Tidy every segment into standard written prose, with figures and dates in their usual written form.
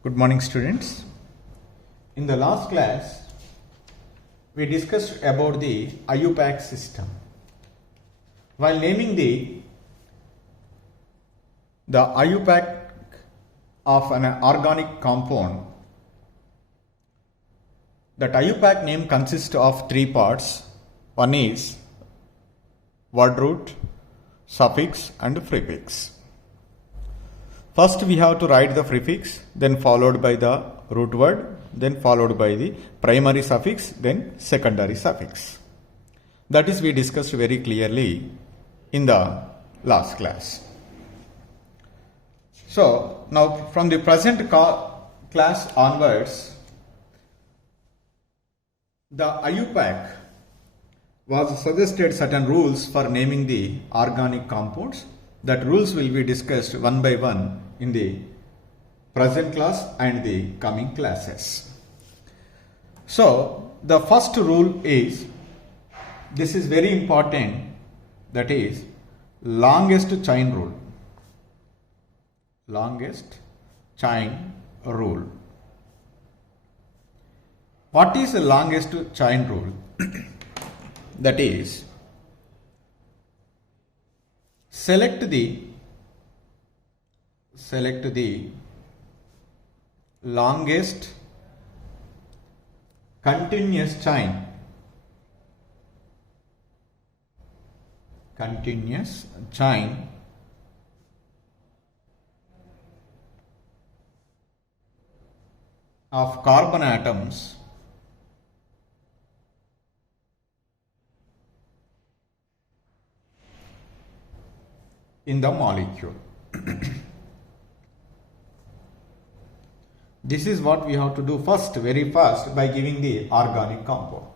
Good morning, students. In the last class, we discussed about the IUPAC system. While naming the IUPAC of an organic compound, that IUPAC name consists of three parts. One is word root, suffix and prefix. First we have to write the prefix, then followed by the root word, then followed by the primary suffix, then secondary suffix. That is we discussed very clearly in the last class. So now from the present class onwards, the IUPAC was suggested certain rules for naming the organic compounds. That rules will be discussed one by one in the present class and the coming classes. So the first rule is, this is very important, that is longest chain rule. Longest chain rule. What is the longest chain rule? That is, select the longest continuous chain of carbon atoms in the molecule. This is what we have to do very first by giving the organic compound.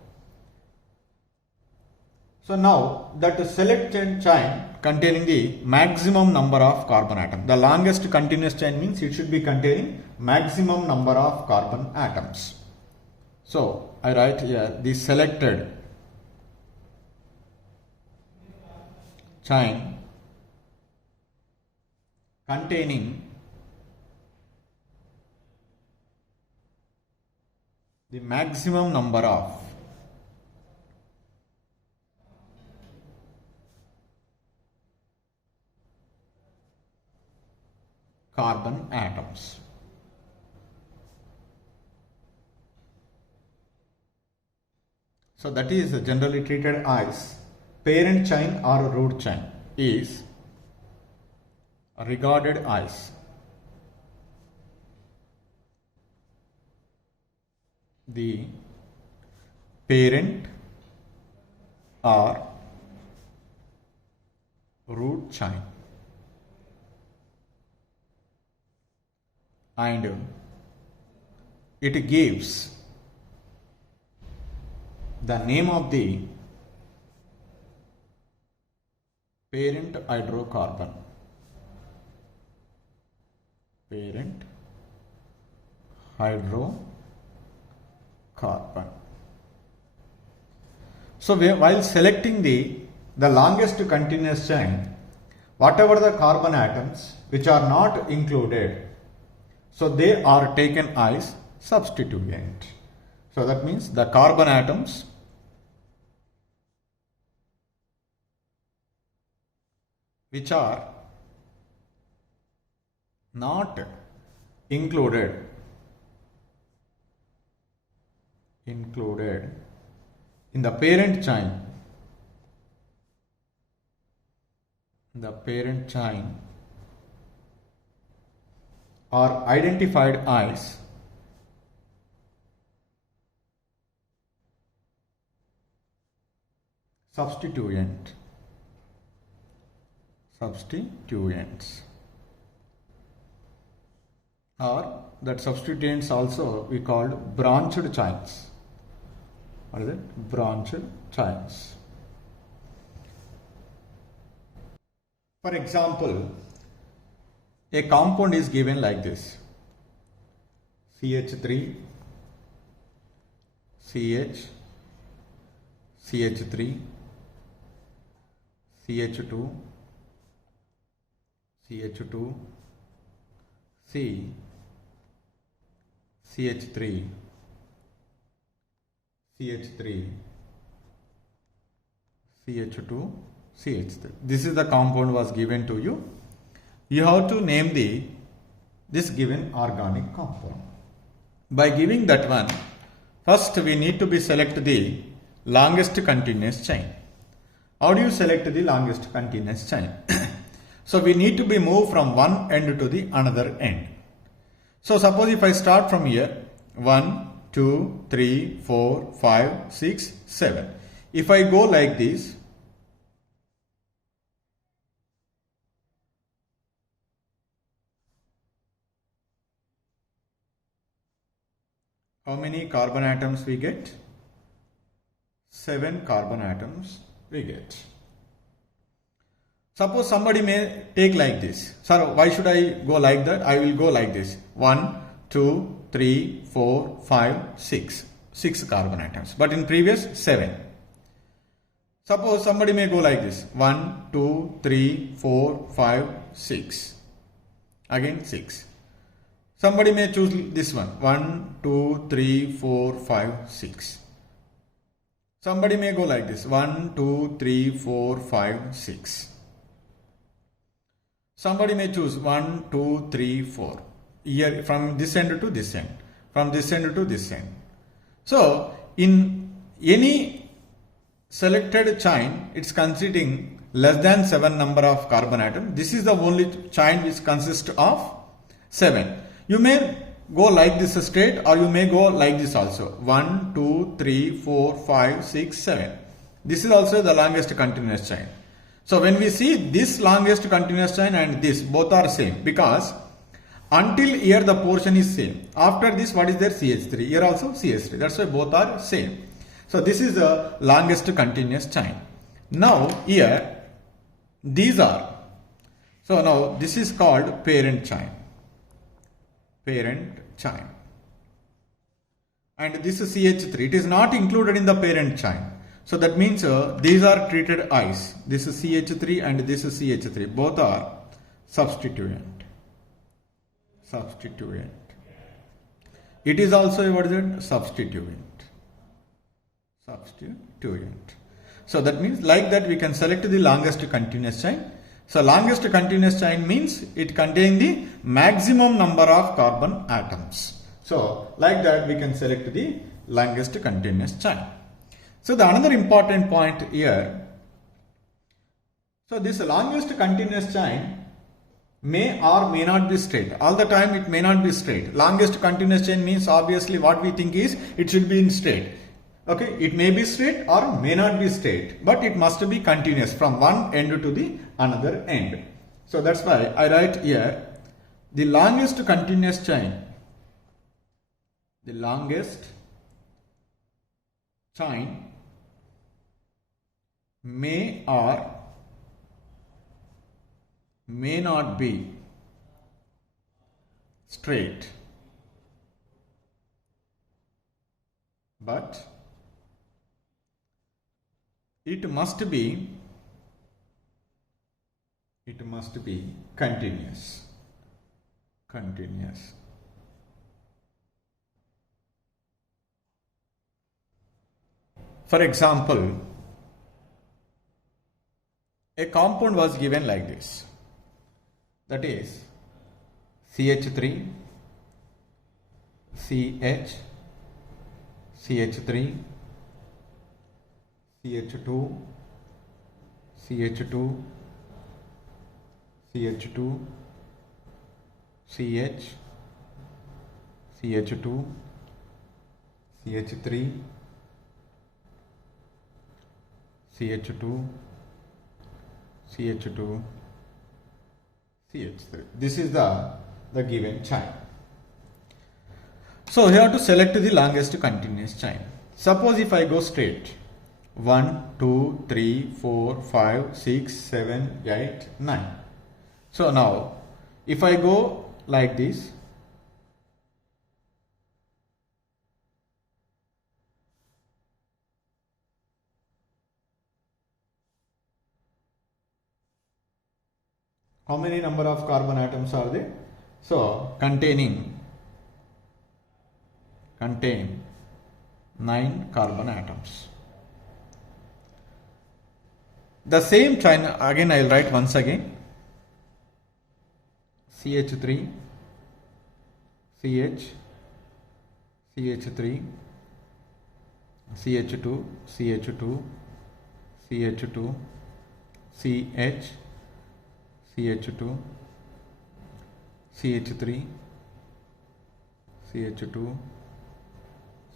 So now that selected chain containing the maximum number of carbon atoms. The longest continuous chain means it should be containing maximum number of carbon atoms. So I write here the selected chain containing the maximum number of carbon atoms. So that is generally treated as parent chain or root chain, is regarded as the parent or root chain, and it gives the name of the parent hydrocarbon. Parent hydrocarbon. So while selecting the longest continuous chain, whatever the carbon atoms which are not included, so they are taken as substituent. So that means the carbon atoms which are not included in the parent chain, are identified as substituents, or that substituents also we called branched chains. What is it? Branched chains. For example, a compound is given like this: CH3, CH, CH3, CH2, CH2, C, CH3, CH3, CH2, CH3. This is the compound was given to you. You have to name this given organic compound. By giving that one, first we need to select the longest continuous chain. How do you select the longest continuous chain? So we need to be moved from one end to the another end. So suppose if I start from here, 1, 2, 3, 4, 5, 6, 7. If I go like this, how many carbon atoms we get? 7 carbon atoms we get. Suppose somebody may take like this. Sir, why should I go like that? I will go like this. 1, 2, 3, 4, 5, 6. 6 carbon atoms. But in previous, 7. Suppose somebody may go like this. 1, 2, 3, 4, 5, 6. Again 6. Somebody may choose this one. 1, 2, 3, 4, 5, 6. Somebody may go like this. 1, 2, 3, 4, 5, 6. Somebody may choose 1, 2, 3, 4. Here from this end to this end. From this end to this end. So, in any selected chain, it's considering less than 7 number of carbon atoms. This is the only chain which consists of 7. You may go like this straight or you may go like this also. 1, 2, 3, 4, 5, 6, 7. This is also the longest continuous chain. So when we see this longest continuous chain and this, both are same, because until here the portion is same. After this, what is there? CH3. Here also CH3. That's why both are same. So this is the longest continuous chain. Now here these are. So now this is called parent chain. Parent chain. And this is CH3. It is not included in the parent chain. So that means these are treated ice. This is CH3 and this is CH3. Both are substituent. Substituent. It is also what is it? Substituent. Substituent. So that means like that we can select the longest continuous chain. So longest continuous chain means it contains the maximum number of carbon atoms. So like that we can select the longest continuous chain. So the another important point here. So this longest continuous chain may or may not be straight. All the time it may not be straight. Longest continuous chain means obviously what we think is it should be in straight. Okay, it may be straight or may not be straight, but it must be continuous from one end to the another end. So that's why I write here the longest continuous chain. The longest chain may or may not be straight, but it must be continuous. Continuous. For example, a compound was given like this. That is CH3, CH, CH3, CH2, CH2, CH2, CH, CH2, CH3, CH2, CH2, CH3. This is the given chain. So we have to select the longest continuous chain. Suppose if I go straight 1, 2, 3, 4, 5, 6, 7, 8, 9. So now if I go like this, how many number of carbon atoms are there? So containing contain 9 carbon atoms. The same chain again I will write once again. CH3, CH, CH3, CH2, CH2, CH2, CH, CH2, CH3, CH2,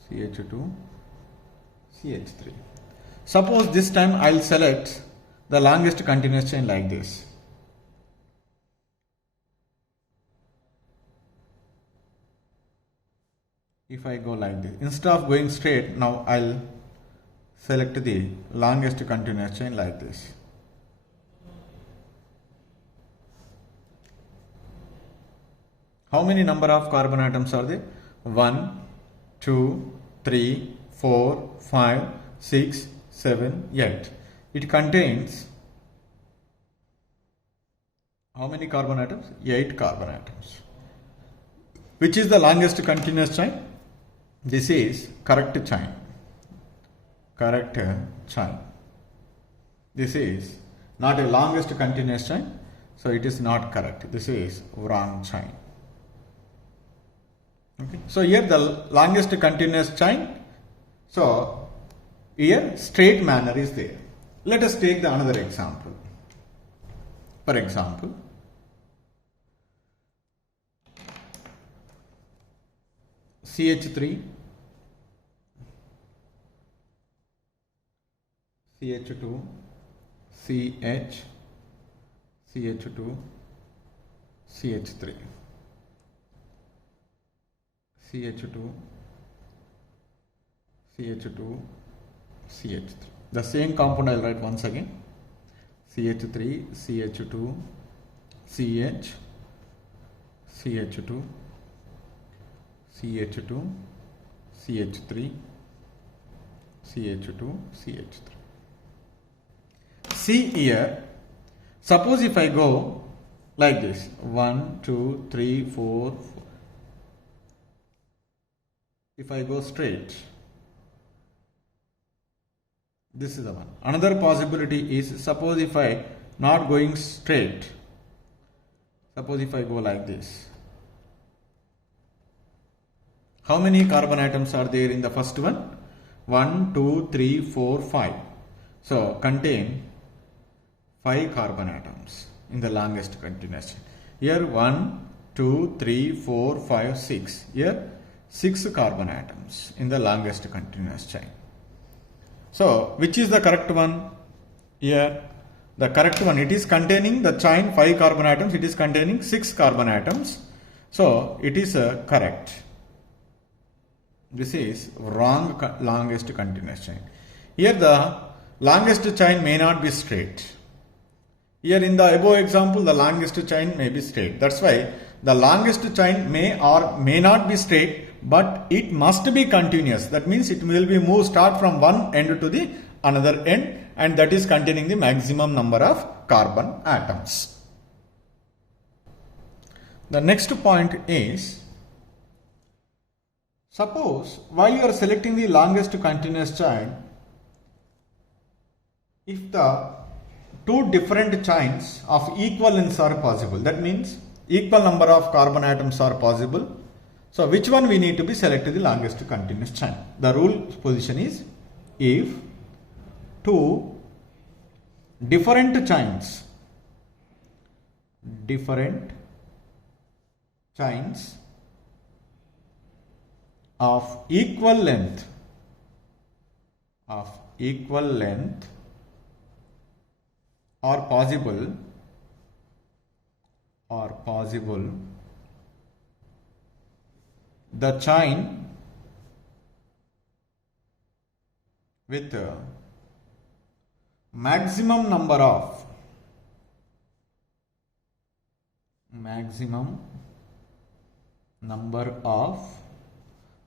CH2, CH3. Suppose this time I will select the longest continuous chain like this. If I go like this, instead of going straight, now I'll select the longest continuous chain like this. How many number of carbon atoms are there? 1, 2, 3, 4, 5, 6, 7, 8. It contains how many carbon atoms? 8 carbon atoms. Which is the longest continuous chain? This is correct chain. Correct chain. This is not a longest continuous chain, so it is not correct. This is wrong chain. Okay. So here the longest continuous chain. So here straight manner is there. Let us take the another example. For example, CH3, CH2, CH, CH2, CH3, CH2, CH2, CH3. The same compound I will write once again. CH3, CH2, CH, CH2, CH2, CH3, CH2, CH3. See here, suppose if I go like this, 1, 2, 3, 4, 4. If I go straight, this is the one. Another possibility is, suppose if I not going straight, suppose if I go like this. How many carbon atoms are there in the first one? 1, 2, 3, 4, 5. So contain 5 carbon atoms in the longest continuous chain. Here 1, 2, 3, 4, 5, 6. Here 6 carbon atoms in the longest continuous chain. So which is the correct one? Here the correct one, it is containing the chain 5 carbon atoms, it is containing 6 carbon atoms. So it is correct. This is wrong longest continuous chain. Here the longest chain may not be straight. Here in the above example, the longest chain may be straight. That's why the longest chain may or may not be straight, but it must be continuous. That means it will be moved start from one end to the another end, and that is containing the maximum number of carbon atoms. The next point is, suppose while you are selecting the longest continuous chain, if the two different chains of equal lengths are possible, that means equal number of carbon atoms are possible. So which one we need to be selected the longest continuous chain? The rule position is, if two different chains of equal length are possible, the chain with maximum number of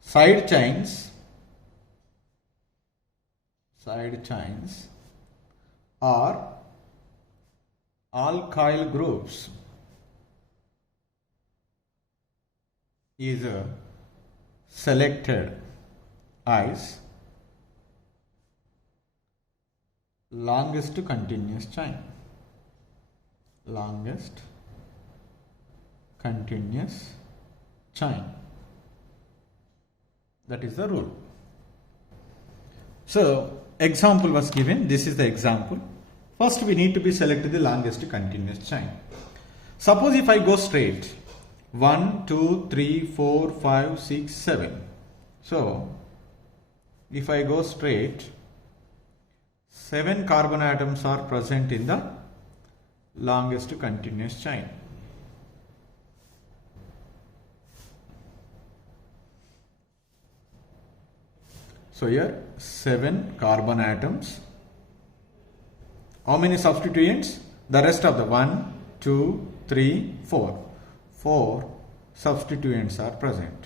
side chains are alkyl groups is selected as longest continuous chain. Longest continuous chain. That is the rule. So, example was given. This is the example. First, we need to be selected the longest continuous chain. Suppose if I go straight 1, 2, 3, 4, 5, 6, 7. So, if I go straight, 7 carbon atoms are present in the longest continuous chain. So here 7 carbon atoms. How many substituents? The rest of the 1, 2, 3, 4. 4 substituents are present.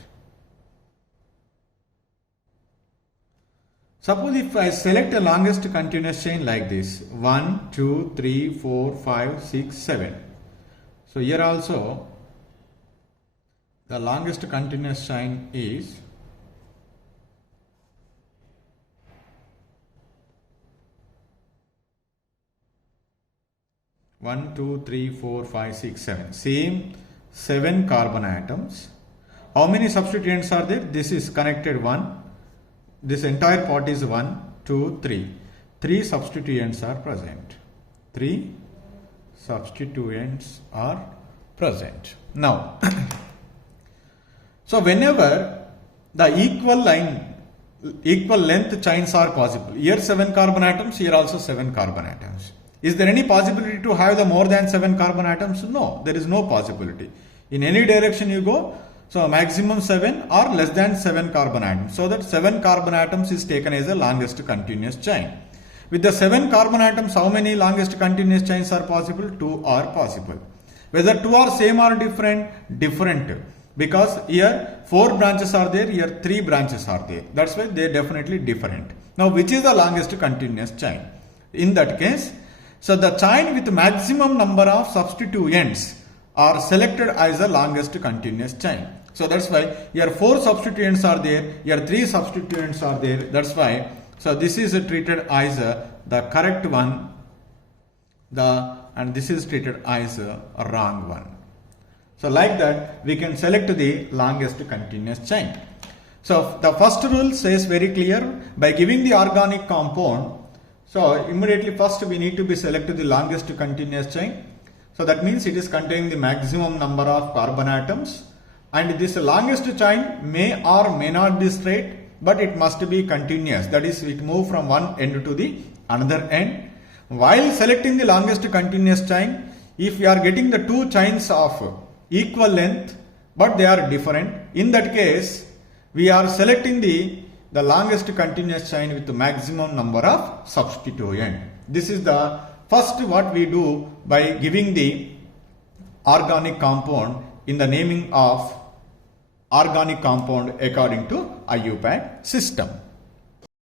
Suppose if I select a longest continuous chain like this 1, 2, 3, 4, 5, 6, 7. So here also the longest continuous chain is 1, 2, 3, 4, 5, 6, 7. Same 7 carbon atoms. How many substituents are there? This is connected 1. This entire part is 1, 2, 3. 3 substituents are present. 3 substituents are present. Now, so whenever the equal length chains are possible, here 7 carbon atoms, here also 7 carbon atoms. Is there any possibility to have the more than 7 carbon atoms? No, there is no possibility. In any direction you go, so maximum 7 or less than 7 carbon atoms. So that 7 carbon atoms is taken as the longest continuous chain. With the 7 carbon atoms, how many longest continuous chains are possible? 2 are possible. Whether 2 are same or different? Different. Because here 4 branches are there, here 3 branches are there. That's why they are definitely different. Now which is the longest continuous chain? In that case, so the chain with maximum number of substituents are selected as the longest continuous chain. So that's why here 4 substituents are there, here 3 substituents are there. That's why, so this is treated as the correct one, and this is treated as a wrong one. So like that, we can select the longest continuous chain. So the first rule says very clear, by giving the organic compound, so immediately first we need to be selected the longest continuous chain. So that means it is containing the maximum number of carbon atoms, and this longest chain may or may not be straight, but it must be continuous. That is, it move from one end to the another end. While selecting the longest continuous chain, if we are getting the 2 chains of equal length but they are different, in that case we are selecting the longest continuous chain with the maximum number of substituent. This is the first what we do by giving the organic compound in the naming of organic compound according to IUPAC system.